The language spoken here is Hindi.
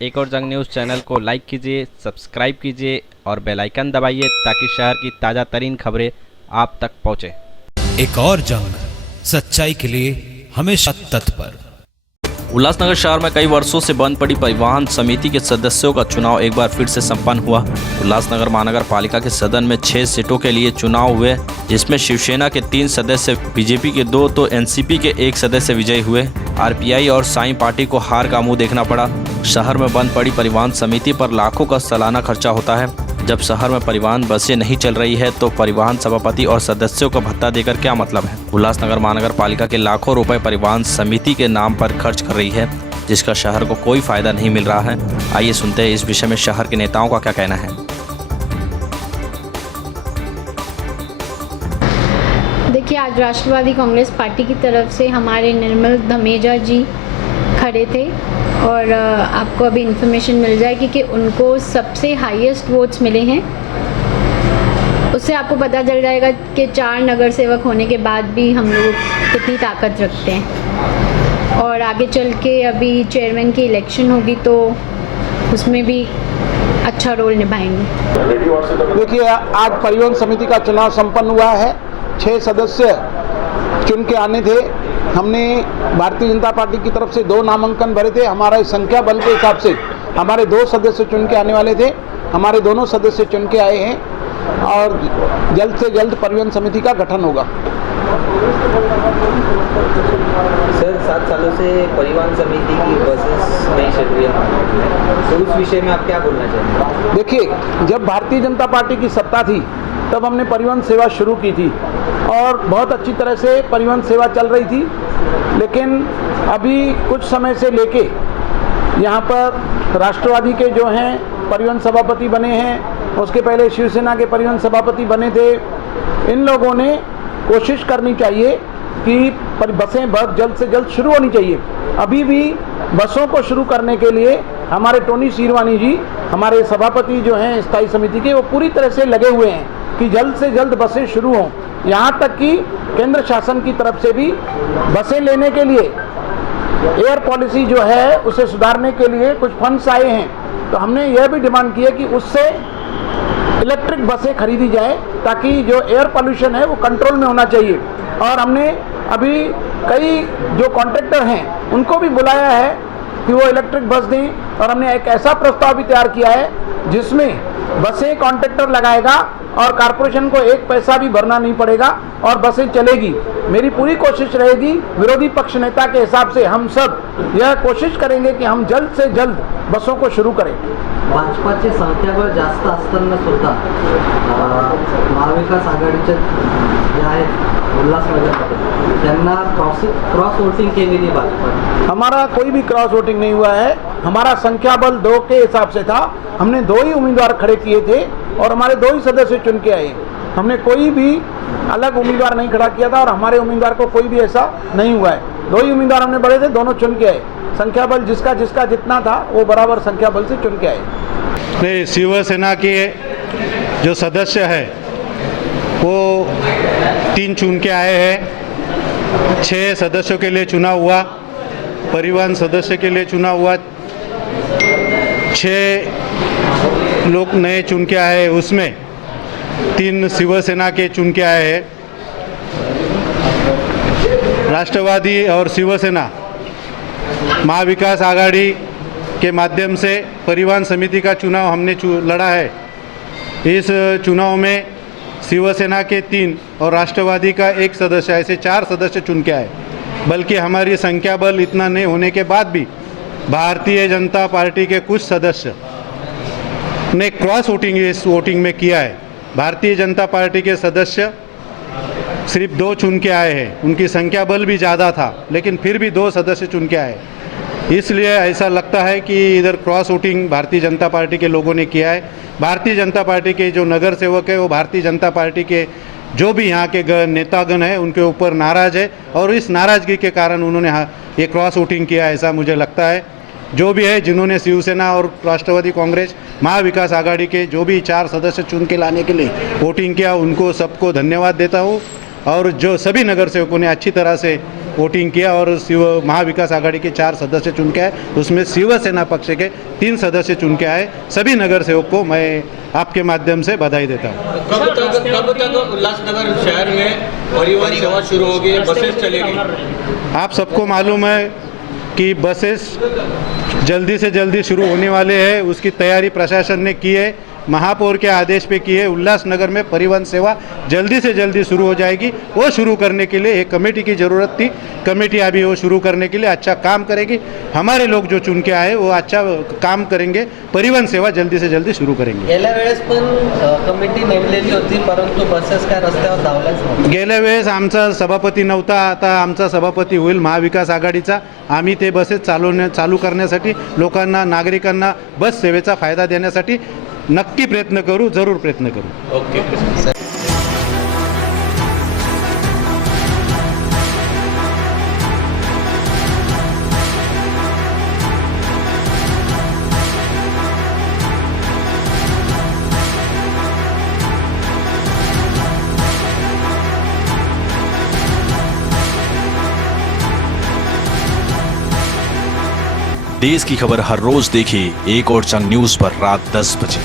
एक और जंग न्यूज़ चैनल को लाइक कीजिए, सब्सक्राइब कीजिए और बेल आइकन दबाइए ताकि शहर की ताज़ा तरीन खबरें आप तक पहुँचे। एक और जंग, सच्चाई के लिए हमेशा तत्पर। उल्लासनगर शहर में कई वर्षों से बंद पड़ी परिवहन समिति के सदस्यों का चुनाव एक बार फिर से संपन्न हुआ। उल्लासनगर महानगर पालिका के सदन में 6 सीटों के लिए चुनाव हुए, जिसमें शिवसेना के 3 सदस्य, बीजेपी के 2 तो एनसीपी के 1 सदस्य विजयी हुए। आरपीआई और साई पार्टी को हार का मुंह देखना पड़ा। शहर में बंद पड़ी परिवहन समिति पर लाखों का सालाना खर्चा होता है। जब शहर में परिवहन बसें नहीं चल रही है तो परिवहन सभापति और सदस्यों को भत्ता देकर क्या मतलब है। उल्लासनगर महानगर पालिका के लाखों रुपए परिवहन समिति के नाम पर खर्च कर रही है, जिसका शहर को कोई फायदा नहीं मिल रहा है। आइए सुनते हैं इस विषय में शहर के नेताओं का क्या कहना है। देखिए, आज राष्ट्रवादी कांग्रेस पार्टी की तरफ से हमारे निर्मल धमेजा जी खड़े थे और आपको अभी इन्फॉर्मेशन मिल जाएगी कि उनको सबसे हाईएस्ट वोट्स मिले हैं। उससे आपको पता चल जाएगा कि 4 नगर सेवक होने के बाद भी हम लोग कितनी ताकत रखते हैं। और आगे चल के अभी चेयरमैन की इलेक्शन होगी तो उसमें भी अच्छा रोल निभाएंगे। देखिए, आज परिवहन समिति का चुनाव संपन्न हुआ है। 6 सदस्य चुन के आने थे। हमने भारतीय जनता पार्टी की तरफ से 2 नामांकन भरे थे। हमारा संख्या बल के हिसाब से हमारे 2 सदस्य चुन के आने वाले थे। हमारे दोनों सदस्य चुन के आए हैं और जल्द से जल्द परिवहन समिति का गठन होगा। सर, 7 सालों से परिवहन समिति की बसेस नहीं चल रही है, तो उस विषय में आप क्या बोलना चाहेंगे? देखिए, जब भारतीय जनता पार्टी की सत्ता थी तब हमने परिवहन सेवा शुरू की थी और बहुत अच्छी तरह से परिवहन सेवा चल रही थी। लेकिन अभी कुछ समय से लेके यहाँ पर राष्ट्रवादी के जो हैं परिवहन सभापति बने हैं, उसके पहले शिवसेना के परिवहन सभापति बने थे। इन लोगों ने कोशिश करनी चाहिए कि बसें बहुत जल्द से जल्द शुरू होनी चाहिए। अभी भी बसों को शुरू करने के लिए हमारे टोनी सीरवानी जी, हमारे सभापति जो हैं स्थायी समिति के, वो पूरी तरह से लगे हुए हैं कि जल्द से जल्द बसें शुरू हों। यहाँ तक कि केंद्र शासन की तरफ से भी बसें लेने के लिए एयर पॉलिसी जो है उसे सुधारने के लिए कुछ फंड्स आए हैं। तो हमने यह भी डिमांड की है कि उससे इलेक्ट्रिक बसें खरीदी जाए ताकि जो एयर पोल्यूशन है वो कंट्रोल में होना चाहिए। और हमने अभी कई जो कॉन्ट्रैक्टर हैं उनको भी बुलाया है कि वो इलेक्ट्रिक बस दें। और हमने एक ऐसा प्रस्ताव भी तैयार किया है जिसमें बसें कॉन्ट्रैक्टर लगाएगा और कॉरपोरेशन को 1 पैसा भी भरना नहीं पड़ेगा और बसें चलेगी। मेरी पूरी कोशिश रहेगी, विरोधी पक्ष नेता के हिसाब से हम सब यह कोशिश करेंगे कि हम जल्द से जल्द बसों को शुरू करें। भाजपाचे संख्याबळ जास्त असताना सुद्धा महाविकास आघाडीचे जे आहेत उल्हासनगर त्यांना क्रॉस वोटिंग केलेली भाजपा। हमारा कोई भी क्रॉस वोटिंग नहीं हुआ है। हमारा संख्या बल 2 के हिसाब से था। हमने 2 ही उम्मीदवार खड़े किए थे और हमारे 2 ही सदस्य चुन के आए। हमने कोई भी अलग उम्मीदवार नहीं खड़ा किया था और हमारे उम्मीदवार को कोई भी ऐसा नहीं हुआ है। 2 ही उम्मीदवार हमने बड़े थे, दोनों चुन के आए। संख्या बल जिसका जितना था वो बराबर संख्या बल से चुन के आए। नहीं, शिवसेना के जो सदस्य है वो 3 चुन के आए हैं। 6 सदस्यों के लिए चुनाव हुआ, परिवहन सदस्य के लिए चुनाव हुआ। 6 लोग नए चुन के आए, उसमें 3 शिवसेना के चुन के आए हैं। राष्ट्रवादी और शिवसेना महाविकास आघाड़ी के माध्यम से परिवहन समिति का चुनाव हमने लड़ा है। इस चुनाव में शिवसेना के 3 और राष्ट्रवादी का 1 सदस्य, ऐसे 4 सदस्य चुन के आए। बल्कि हमारी संख्या बल इतना नहीं होने के बाद भी भारतीय जनता पार्टी के कुछ सदस्य ने क्रॉस वोटिंग इस वोटिंग में किया है। भारतीय जनता पार्टी के सदस्य सिर्फ 2 चुन के आए हैं। उनकी संख्या बल भी ज़्यादा था लेकिन फिर भी 2 सदस्य चुन के आए। इसलिए ऐसा लगता है कि इधर cross voting Bharatiya Janata party के लोगों ने किया है। भारतीय जनता पार्टी के जो नगर सेवक है वो भारतीय जनता पार्टी के जो भी यहाँ के नेतागण हैं उनके ऊपर नाराज़ है और इस नाराज़गी के कारण उन्होंने ये क्रॉस वोटिंग किया, ऐसा मुझे लगता है। जो भी है, जिन्होंने शिवसेना और राष्ट्रवादी कांग्रेस महाविकास आघाड़ी के जो भी 4 सदस्य चुन के लाने के लिए वोटिंग किया, उनको सबको धन्यवाद देता हूँ। और जो सभी नगर सेवकों ने अच्छी तरह से वोटिंग किया और शिव महाविकास आघाड़ी के 4 सदस्य चुन के आए, उसमें शिवसेना पक्ष के 3 सदस्य चुन के आए। सभी नगर सेवक को मैं आपके माध्यम से बधाई देता हूँ। कब तक उल्लासनगर शहर में परिवहन सेवा शुरू होगी, बसेस चलेगी? आप सबको मालूम है कि बसेस जल्दी से जल्दी शुरू होने वाले हैं, उसकी तैयारी प्रशासन ने की है, महापौर के आदेश पे की है। उल्लासनगर में परिवहन सेवा जल्दी से जल्दी शुरू हो जाएगी। वो शुरू करने के लिए एक कमेटी की ज़रूरत थी, कमेटी अभी वो शुरू करने के लिए अच्छा काम करेगी। हमारे लोग जो चुन के आए वो अच्छा काम करेंगे, परिवहन सेवा जल्दी से जल्दी सुरू करेंगे। गेल्या वेळेस पण कमिटी नेमलेली होती, परंतु बसेस काय रस्त्यावर धावल्याच नव्हत्या. गेल्या वेळेस आमचा सभापती नव्हता, आता आमचा सभापती होईल महाविकास आघाडीचा। आम्ही ते बसेस चालू करण्यासाठी लोकांना, नागरिकांना बस सेवेचा फायदा देण्यासाठी नक्की प्रयत्न करू, जरूर प्रयत्न करू। ओके। देश की खबर हर रोज देखिए एक और जंग न्यूज पर रात 10 बजे।